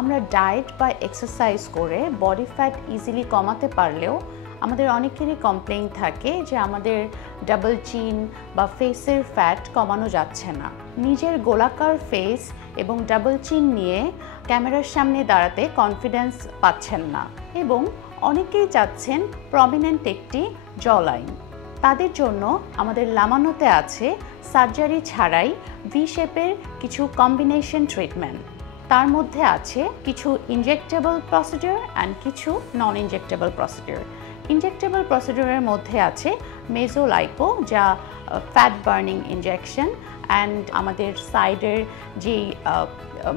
আমরা ডায়েট বা এক্সারসাইজ করে বডি ফ্যাট ইজিলি কমাতে পারলেও আমাদের অনেকেরই কমপ্লেইন থাকে যে আমাদের ডাবল চিন বা ফেসের ফ্যাট কমানো যাচ্ছে না। নিজের গোলাকার ফেস এবং ডাবল চিন নিয়ে ক্যামেরার সামনে দাঁড়াতে কনফিডেন্স পাচ্ছেন না এবং অনেকেই চাচ্ছেন প্রমিনেন্ট একটি জ লাইন। তাদের জন্য আমাদের লামানোতে আছে সার্জারি ছাড়াই ভি শেপের কিছু কম্বিনেশন ট্রিটমেন্ট। তার মধ্যে আছে কিছু ইনজেক্টেবল প্রসিডিউর অ্যান্ড কিছু নন ইনজেক্টেবল প্রসিডিউর। ইনজেক্টেবল প্রসিডিউরের মধ্যে আছে মেজোলাইপো, যা ফ্যাট বার্নিং ইনজেকশন, অ্যান্ড আমাদের সাইডের যেই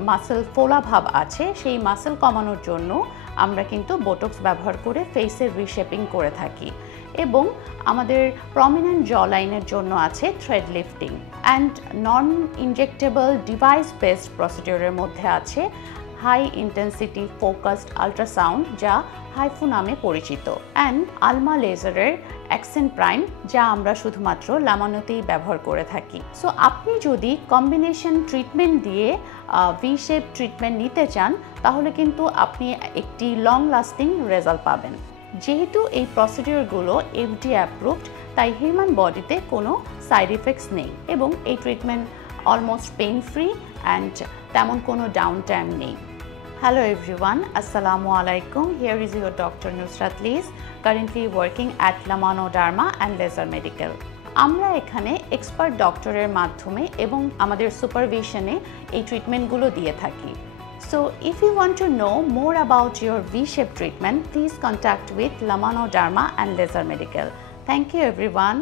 মাসেল ফোলা ভাব আছে সেই মাসেল কমানোর জন্য আমরা কিন্তু বোটক্স ব্যবহার করে ফেসের রিশেপিং করে থাকি। এবং আমাদের প্রমিনেন্ট জ লাইনের জন্য আছে thread lifting. And non injectable device based প্রসিডিউরের মধ্যে আছে হাই ইন্টেন্সিটি ফোকাসড আল্ট্রাসাউন্ড, যা হাইফু নামে পরিচিত, অ্যান্ড আলমা লেজারের অ্যাকসেন্ট প্রাইম, যা আমরা শুধুমাত্র লামানোতেই ব্যবহার করে থাকি। সো আপনি যদি কম্বিনেশন ট্রিটমেন্ট দিয়ে ভি শেপ ট্রিটমেন্ট নিতে চান তাহলে কিন্তু আপনি একটি লং লাস্টিং রেজাল্ট পাবেন। যেহেতু এই প্রসিডিউরগুলো এফডিএ অ্যাপ্রুভড, তাই হিউম্যান বডিতে কোনো সাইড ইফেক্টস নেই এবং এই treatment almost pain free and তেমন কোনো ডাউন টাইম নেই। Hello everyone, Assalamu alaikum. Here is your Dr. Nusrat Liz, currently working at Lamano Derma and Laser Medical. আমরা এখানে এক্সপার্ট ডক্টরের মাধ্যমে এবং আমাদের সুপারভিশনে এই ট্রিটমেন্টগুলো দিয়ে থাকি। So if you want to know more about your V-shape treatment, please contact with Lamano Derma and Laser Medical. Thank you everyone.